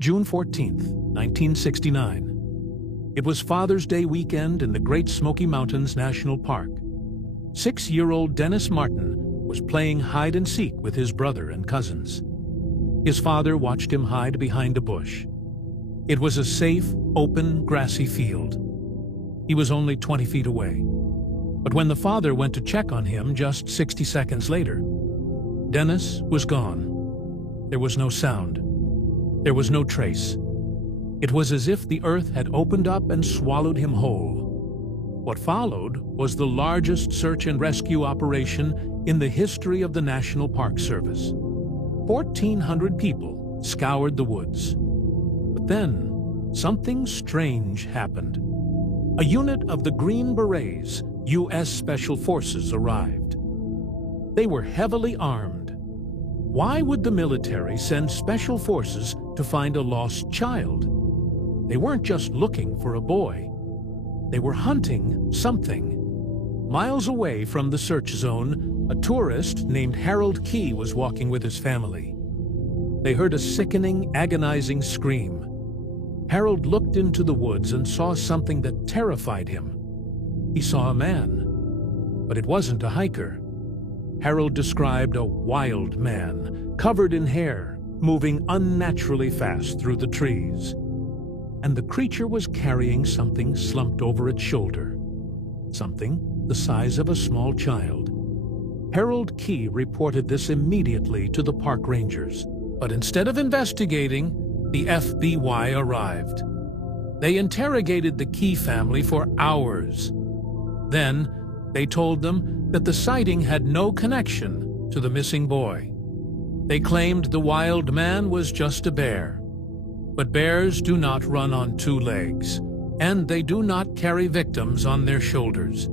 June 14th, 1969. It was Father's Day weekend in the Great Smoky Mountains National Park. 6-year-old Dennis Martin was playing hide-and-seek with his brother and cousins. His father watched him hide behind a bush. It was a safe, open, grassy field. He was only 20 feet away. But when the father went to check on him just 60 seconds later, Dennis was gone. There was no sound. There was no trace. It was as if the earth had opened up and swallowed him whole. What followed was the largest search and rescue operation in the history of the National Park Service. 1,400 people scoured the woods. But then, something strange happened. A unit of the Green Berets, U.S. Special Forces, arrived. They were heavily armed. Why would the military send special forces to find a lost child? They weren't just looking for a boy. They were hunting something. Miles away from the search zone, a tourist named Harold Key was walking with his family. They heard a sickening, agonizing scream. Harold looked into the woods and saw something that terrified him. He saw a man, but it wasn't a hiker. Harold described a wild man, covered in hair, moving unnaturally fast through the trees. And the creature was carrying something slumped over its shoulder. Something the size of a small child. Harold Key reported this immediately to the park rangers. But instead of investigating, the FBI arrived. They interrogated the Key family for hours. Then, they told them that the sighting had no connection to the missing boy. They claimed the wild man was just a bear. But bears do not run on 2 legs, and they do not carry victims on their shoulders.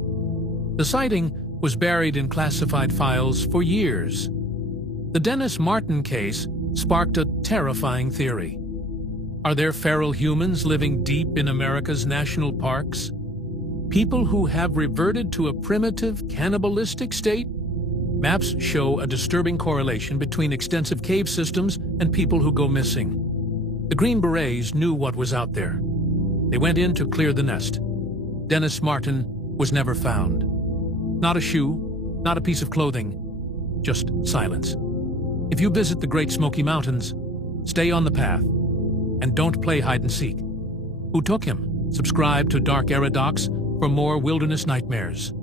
The sighting was buried in classified files for years. The Dennis Martin case sparked a terrifying theory. Are there feral humans living deep in America's national parks? People who have reverted to a primitive, cannibalistic state? Maps show a disturbing correlation between extensive cave systems and people who go missing. The Green Berets knew what was out there. They went in to clear the nest. Dennis Martin was never found. Not a shoe, not a piece of clothing, just silence. If you visit the Great Smoky Mountains, stay on the path and don't play hide-and-seek. Who took him? Subscribe to Dark Era Docs for more wilderness nightmares.